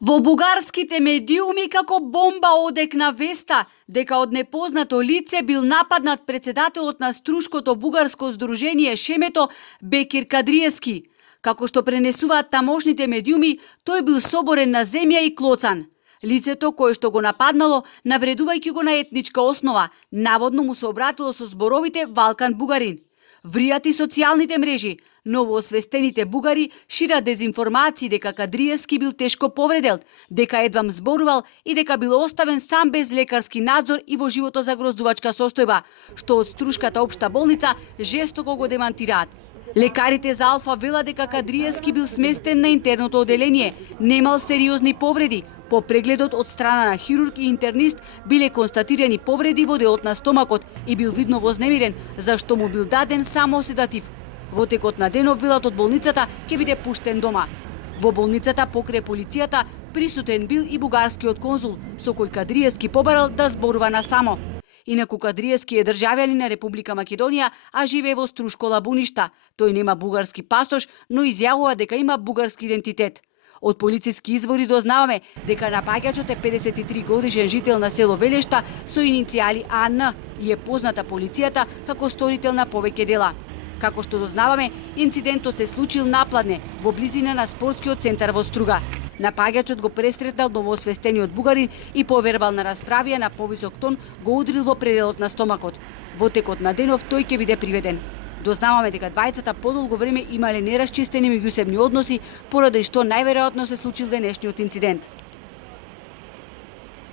Во бугарските медиуми како бомба одекна веста дека од непознато лице бил нападнат председателот на струшкото бугарско здружение Шемето Бекир Кадриевски. Како што пренесуваат тамошните медиуми, тој бил соборен на земја и клоцан. Лицето кое што го нападнало, навредувајќи го на етничка основа, наводно му се обратило со зборовите Валкан бугарин. Вријат и социјалните мрежи. Новоосвестените бугари шират дезинформации дека Кадриевски бил тешко повредел, дека едвам зборувал и дека бил оставен сам без лекарски надзор и во животозагрозувачка состојба, што од Струшката општа болница жестоко го демантираат. Лекарите за Алфа велат дека Кадриевски бил сместен на интерното оделение, немал сериозни повреди. По прегледот од страна на хирург и интернист биле констатирани повреди во делот на стомакот и бил видно вознемирен, зашто му бил даден само седатив. Во текот на денов велат од болницата ќе биде пуштен дома. Во болницата покрај полицијата присутен бил и бугарскиот конзул, со кој Кадриевски побарал да зборува насамо. Инаку Кадриевски е државјанин на Република Македонија, а живее во Струшко Лабуништа. Тој нема бугарски пасош, но изјавува дека има бугарски идентитет. Од полициски извори дознаваме дека напаѓачот е 53 годишен жител на село Велешта со иницијали АН и е позната полицијата како сторител на повеќе дела. Како што дознаваме, инцидентот се случил напладне во близина на спортскиот центар во Струга. Напаѓачот го пресретнал новоосвестениот бугарин и по вербална расправија на повисок тон го удрил во пределот на стомакот. Во текот на денов тој ќе биде приведен. Дознаваме дека двајцата подолго време имале нерасчистени меѓусебни односи, поради што најверојатно се случил денешниот инцидент.